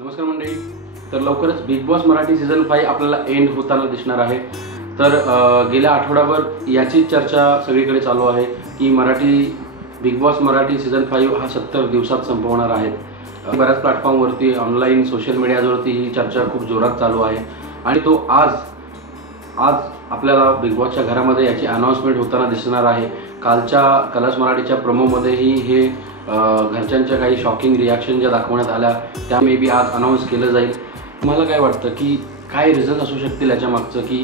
नमस्कार मंडळी. तर लवकरच बिग बॉस मराठी सीझन 5 आपल्याला एंड होताना दिसणार आहे. तर गेल्या आठवड्याभर याची चर्चा सगळीकडे चालू आहे की बिग बॉस मराठी सीझन 5 हा 70 दिवसात संपवणार आहे. बऱ्याच प्लॅटफॉर्मवरती ऑनलाईन सोशल मीडियावरती ही चर्चा खूप जोरात चालू आहे आणि तो आज आपल्याला बिग बॉसच्या घरामध्ये याची अनाउन्समेंट होताना दिसणार आहे. कालच्या कलर्स मराठीच्या प्रोमोमध्येही हे घरच्यांच्या काही शॉकिंग रिॲक्शन ज्या दाखवण्यात आल्या त्या मे बी आज अनाऊन्स केलं जाईल. तुम्हाला काय वाटतं की काय रिझन असू शकतील याच्या मागचं की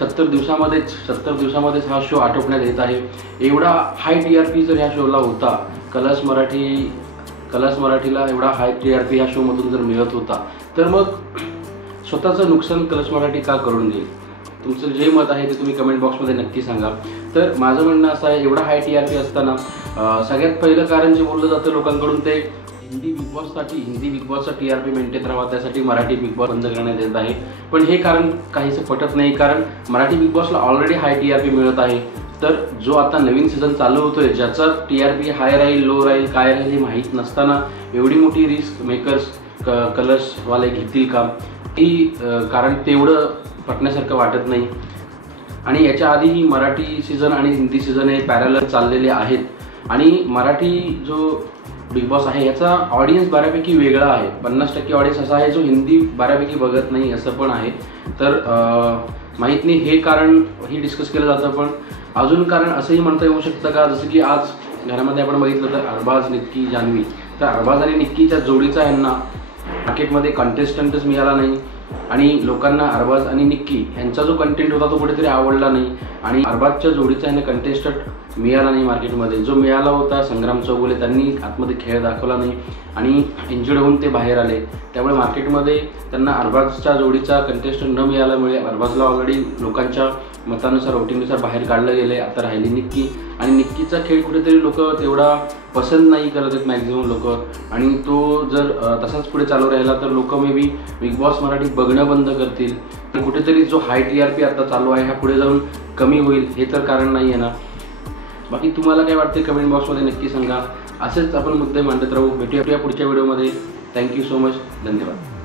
70 दिवसामध्येच हा शो आटोपण्यात येत आहे. एवढा हाय TRP जर ह्या शोला होता, कलर्स मराठीला एवढा हाय TRP ह्या शोमधून जर मिळत होता, तर मग स्वतःचं नुकसान कलर्स मराठी का करून घेईल? तुमचं जे मत आहे ते तुम्ही कमेंट बॉक्समध्ये नक्की सांगा. तर माझं म्हणणं असं आहे, एवढा हाय TRP असताना सगळ्यात पहिलं कारण जे बोललं जातं लोकांकडून ते हिंदी बिग बॉसचा TRP मेंटेन राहावा त्यासाठी मराठी बिग बॉस बंद करण्यात येत आहे. पण हे कारण काहीसं पटत नाही, कारण मराठी बिग बॉसला ऑलरेडी हाय TRP मिळत आहे. तर जो आता नवीन सीझन चालू होतोय ज्याचा TRP हाय राहील लो राहील काय राहील हे माहीत नसताना एवढी मोठी रिस्क मेकर्स कलर्सवाले घेतील का? ही कारण तेवढं पटण्यासारखं वाटत नाही. आणि याच्या आधीही मराठी सीझन आणि हिंदी सीझन हे पॅरलल चाललेले आहेत आणि मराठी जो बिग बॉस आहे याचा ऑडियन्स बऱ्यापैकी वेगळा आहे. 50% ऑडियन्स असा आहे जो हिंदी बऱ्यापैकी बघत नाही असं पण आहे. तर माहीत नाही हे कारण ही डिस्कस केलं जातं. पण अजून कारण असंही म्हणता येऊ शकतं का, जसं की आज घरामध्ये आपण बघितलं तर अरबाज, निक्की, जान्हवी. तर अरबाज आणि निक्कीच्या जोडीचा यांना मार्केटमध्ये कंटेस्टंटच मिळाला नाही आणि लोकांना अरबाज आणि निक्की यांचा जो कंटेंट होता तो कुठेतरी आवडला नाही आणि अरबाजच्या जोडीचा यांना कंटेस्टंट मिळाला नाही मार्केटमध्ये. जो मिळाला होता संग्राम चौगुले, त्यांनी आतमध्ये खेळ दाखवला नाही आणि इंजुर्ड होऊन ते बाहेर आले. त्यामुळे मार्केटमध्ये त्यांना अरबाजच्या जोडीचा कंटेस्टंट न मिळाल्यामुळे अरबाजला ऑलरेडी लोकांच्या मतानुसार वोटिंगनुसार बाहेर काढलं गेले. आता राहिली निक्की आणि निक्कीचा खेळ कुठेतरी लोक तेवढा पसंत नाही करत आहेत मॅक्झिमम लोक. आणि तो जर तसाच पुढे चालू राहिला तर लोक may be big boss Marathi बघणं बंद करतील. पण कुठेतरी जो हाय TRP आता चालू आहे हा पुढे जाऊन कमी होईल हे तर कारण नाही आहे ना. बाकी तुम्हाला काय वाटते कमेंट बॉक्समध्ये नक्की सांगा. असेच आपण मुद्दे मांडत राहू. भेटूया पुढच्या व्हिडिओमध्ये. Thank you so much. धन्यवाद.